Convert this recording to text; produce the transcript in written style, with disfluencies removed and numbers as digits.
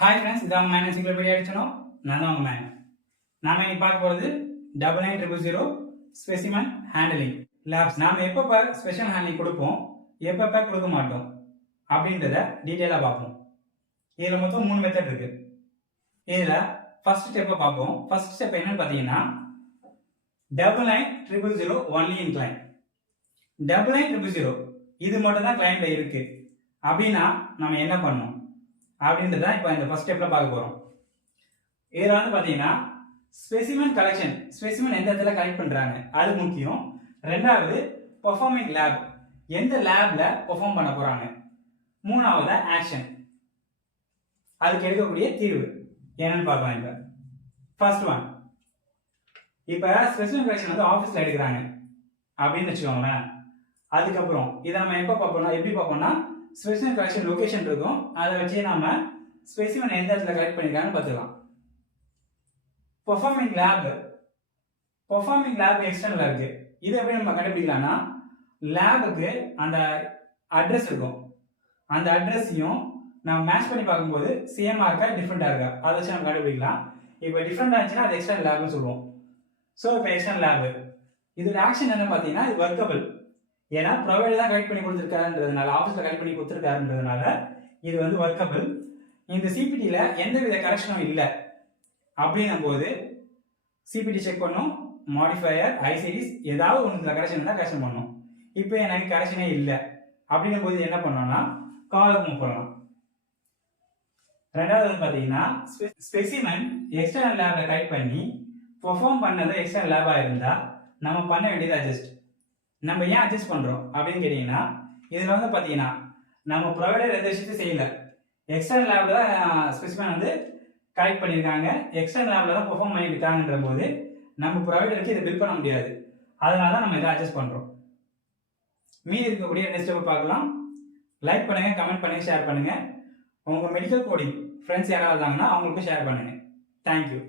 Hi friends, இது அவங்க man encyclopedia அடிச்சனும் நான் தான் உங்க மேன். நாம இன்னைக்கு பார்க்க போகிறது 9900 ஸ்பெசிமன் ஹேண்டலிங் லேப்ஸ். நாம எப்பப்போ ஸ்பெஷல் ஹேண்ட்லிங் கொடுப்போம், எப்பப்போ கொடுக்க மாட்டோம் அப்படின்றத டீட்டெயிலாக பார்ப்போம். இதில் மொத்தம் 3 மெத்தட் இருக்கு. இதில் ஃபர்ஸ்ட் ஸ்டெப்பை பார்ப்போம். ஃபர்ஸ்ட் ஸ்டெப் என்னன்னு பார்த்தீங்கன்னா 99000 ஒன்லி இன் கிளைம். 99000 இது மட்டும் தான் கிளைம்ல இருக்கு அப்படின்னா நம்ம என்ன பண்ணணும் அப்படின்றத இப்போ இந்த ஃபர்ஸ்ட் ஸ்டெப்ல பார்க்க போறோம். இதுல வந்து பாத்தீங்கன்னா ஸ்பெசிமன் கலெக்ஷன், ஸ்பெசிமன் எந்த இடத்துல கலெக்ட் பண்றாங்க அது முக்கியம். ரெண்டாவது பெர்ஃபார்மிங் லேப், எந்த லேப்ல பெர்ஃபார்ம் பண்ண போறாங்க. மூணாவது ஆக்ஷன், அதுக்கு எடுக்கக்கூடிய தீர்வு என்னன்னு பார்க்கலாம். இப்ப ஃபர்ஸ்ட் ஒன், இப்ப ஸ்பெசிமன் கலெக்ஷன் வந்து ஆஃபீஸ்ல எடுக்கிறாங்க அப்படின்னு வச்சுக்கோங்களேன். அதுக்கப்புறம் இதை நம்ம எப்போ பார்ப்போம்னா, எப்படி பார்ப்போம்னா ஸ்பெசிமன் கலெக்ஷன் லொகேஷன் இருக்கும், அதை வச்சு நாம ஸ்பெசிமன் எந்த இடத்துல கலெக்ட் பண்ணிருக்காங்கன்னு பார்த்துக்கலாம். பெர்ஃபார்மிங் லேப் எக்ஸ்டர்னல் இருக்கு. இது எப்படி நம்ம கண்டுபிடிக்கலாம்னா, லேபுக்கு அந்த அட்ரஸ் இருக்கும், அந்த அட்ரஸையும் நம்ம மேட்ச் பண்ணி பார்க்கும்போது சேமா இருக்கா டிஃப்ரெண்டா இருக்கா அதை வச்சு நம்ம கண்டுபிடிக்கலாம். இப்போ டிஃப்ரெண்டா இருந்துச்சுன்னா அது எக்ஸ்டர்னல் லேப்னு சொல்லுவோம். ஸோ இப்போ எக்ஸ்டர்னல் லேப் இதோட ஆக்ஷன் என்ன பார்த்தீங்கன்னா, இது ஒர்க்கபிள். ஏன்னா ப்ரொவைடர் தான் கலெக்ட் பண்ணி கொடுத்துருக்காருன்றதுனால, ஆஃபீஸில் கலெக்ட் பண்ணி கொடுத்துருக்காருன்றதுனால இது வந்து ஒர்க்கபிள். இந்த சிபிடியில் எந்தவித கரெக்ஷனும் இல்லை அப்படின்னும் போது சிபிடி செக் பண்ணும், மாடிஃபயர், ஐசிடிஸ் ஏதாவது ஒன்றுல கரெக்ஷன் இருந்தால் கரெக்ஷன் பண்ணும். இப்போ எனக்கு கரெக்ஷனே இல்லை அப்படின்னும் போது என்ன பண்ணோம்னா காலம் மூவ் பண்ணலாம். ரெண்டாவது வந்து பார்த்தீங்கன்னா ஸ்பெசிமன் எக்ஸ்டர்னல் லேப்ல கலெக்ட் பண்ணி பெர்ஃபார்ம் பண்ணது எக்ஸ்டர்னல் லேபாக இருந்தால் நம்ம பண்ண வேண்டியது அட்ஜஸ்ட். நம்ம ஏன் அட்ஜஸ்ட் பண்றோம் அப்படின்னு கேட்டீங்கன்னா, இதுல வந்து பாத்தீங்கன்னா நம்ம ப்ரொவைடர் எந்த விஷயத்தையும் செய்யல, எக்ஸ்டர்னல் லேப்ல தான் ஸ்பெசிமன் வந்து கலெக்ட் பண்ணியிருக்காங்க, எக்ஸ்டர்னல் லேப்ல தான் பெர்ஃபார்ம் பண்ணியிருக்காங்கன்ற போது நம்ம ப்ரொவைடருக்கு இதை பில் பண்ண முடியாது. அதனால தான் நம்ம இதை அட்ஜஸ்ட் பண்றோம். மீதி இருக்கக்கூடிய நெக்ஸ்ட் ஸ்டெப் பார்க்கலாம். லைக் பண்ணுங்க, கமெண்ட் பண்ணுங்க, ஷேர் பண்ணுங்க. உங்க மெடிக்கல் கோடிங் ஃப்ரெண்ட்ஸ் யாராவது இருந்தாங்கன்னா அவங்களுக்கு ஷேர் பண்ணுங்க. தேங்க்யூ.